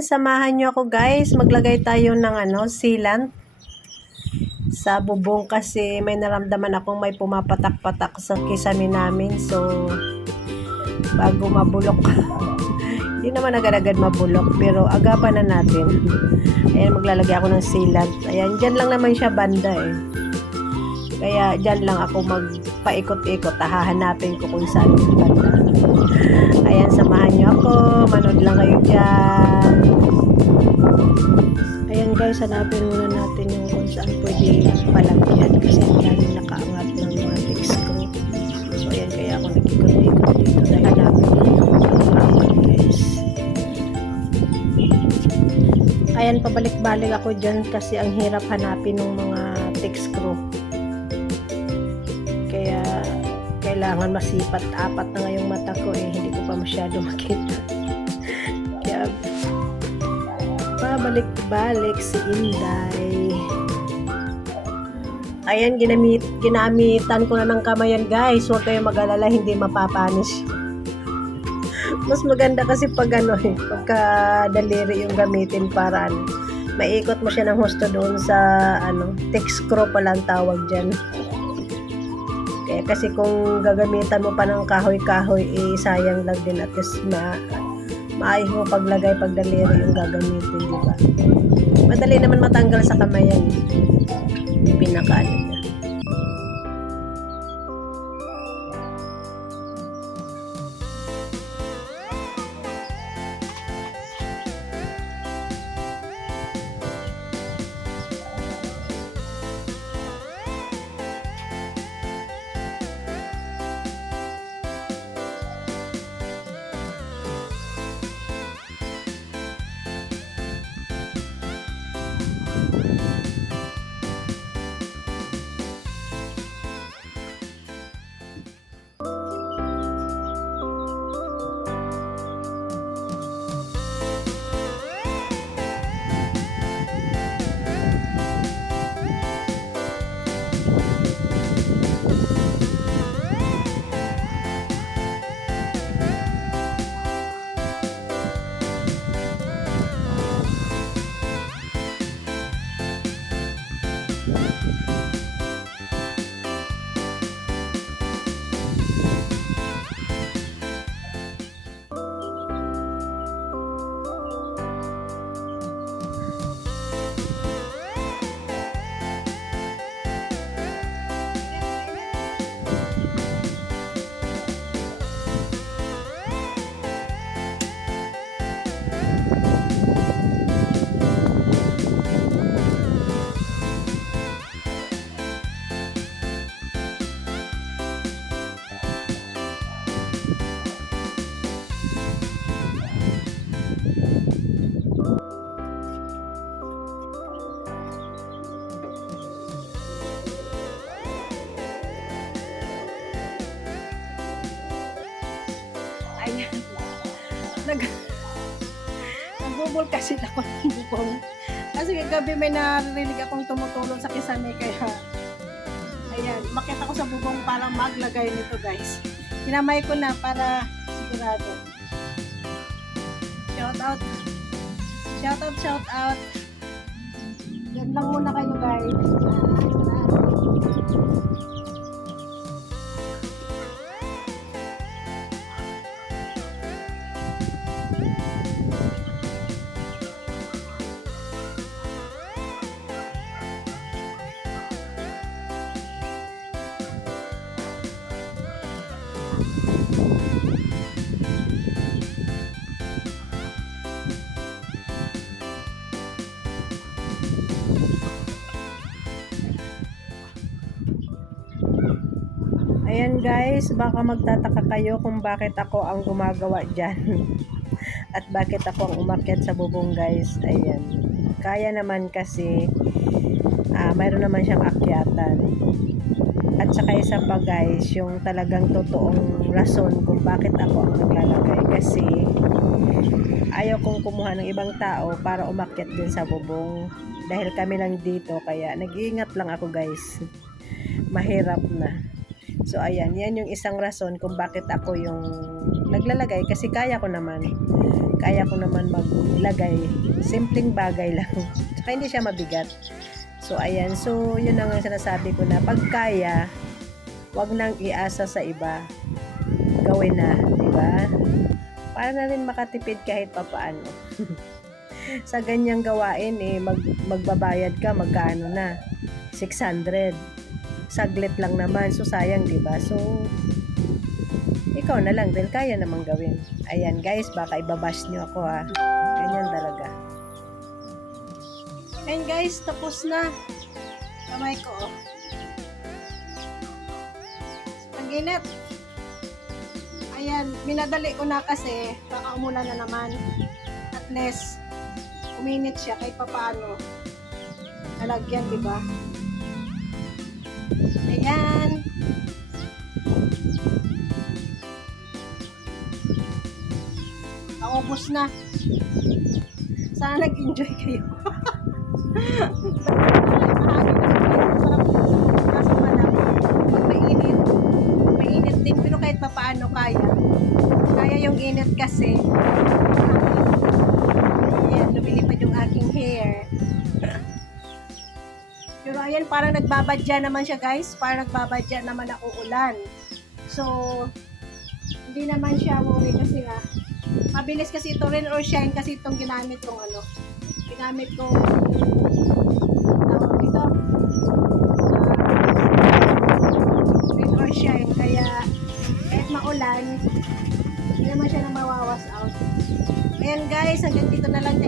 Ayan, samahan nyo ako guys. Maglagay tayo ng sealant sa bubong kasi may naramdaman akong may pumapatak-patak sa kisame namin. So, bago mabulok. Hindi naman agad-agad mabulok pero agapan na natin. Ayan, maglalagay ako ng sealant. Ayan, dyan lang naman siya banda eh. Kaya dyan lang ako magpaikot-ikot. Hahanapin ko kung saan yung banda. Ayan, samahan nyo ako. Manood lang kayo dyan. Ayan guys, hanapin muna natin yung kung saan pwede palagyan. Kasi ang daming nakaangat ng mga text screw. So ayan, kaya ako nag-ikot-ikot dito. Dahil hanapin ko yung nakaangat guys. Ayan, pabalik-balik ako dyan kasi ang hirap hanapin ng mga text screw. Kaya kailangan masipat. Apat na ngayong mata ko eh, hindi ko pa masyado makita. Kaya pabalik-balik si Inday. Ayan, ginamitan ko na ng kamayan guys. Huwag kayong mag-alala, hindi mapapanis. Mas maganda kasi pag pagka daliri yung gamitin para maikot mo siya ng husto doon sa text screw pala ang tawag dyan. Kaya kasi kung gagamitan mo pa ng kahoy-kahoy, eh sayang lang din at least maayos mo paglagay pag daliri yung gagamitin, di ba? Madali naman matanggal sa kamay yan. Pinakaano niya. Ayan. Nagbubol kasi ako ng bubong. Kasi kagabi may narinig akong tumutulong sa kisame kaya ayan, makita ko sa bubong para maglagay nito guys. Kinamay ko na para sigurado. Shout out. Shout out, shout out. Yan lang muna kayo guys. Ayan guys, baka magtataka kayo kung bakit ako ang gumagawa dyan. At bakit ako ang umakyat sa bubong guys. Ayan. Kaya naman kasi mayroon naman siyang akyatan. At saka isa pa guys, yung talagang totoong rason kung bakit ako ang naglalagay. Kasi ayaw kong kumuha ng ibang tao para umakyat din sa bubong. Dahil kami lang dito, kaya nag-iingat lang ako guys. Mahirap na. So ayan, yan yung isang rason kung bakit ako yung naglalagay kasi kaya ko naman. Kaya ko naman maglagay. Simpleng bagay lang. Tsaka hindi siya mabigat. So, ayan. So, yun ang sinasabi ko na pag kaya, wag nang iasa sa iba. Gawin na, di ba? Para na rin makatipid kahit papaano. Sa ganyang gawain, magbabayad ka, magkano na? 600. Saglit lang naman. So, sayang, di ba? So, ikaw na lang dahil kaya namang gawin. Ayan, guys, baka ibabash nyo ako, ha. Ganyan talaga. Ayan, guys, tapos na. Kamay ko, oh. Pag-init. Ayan, minadali ko na kasi baka umulan na naman. At least, uminit siya kahit papaano. Nalagyan, di ba? Ayan. Naubos na. Sana nag-enjoy kayo. Mainit. Mainit din pero kahit papaano kaya. Kaya yung init kasi. Ayan, lumilipad yung aking hair. Pero ayan, parang nagbabadya naman siya, guys. Parang nagbabadya naman ang uulan. So, hindi naman siya worry kasi nga. Mabilis kasi ito, rain or shine kasi itong ginamit kong ano. Ginamit kong tawag dito. Rain or shine. Kaya, kahit maulan, hindi naman siya na mawawas out. Ayan guys, hanggang dito na lang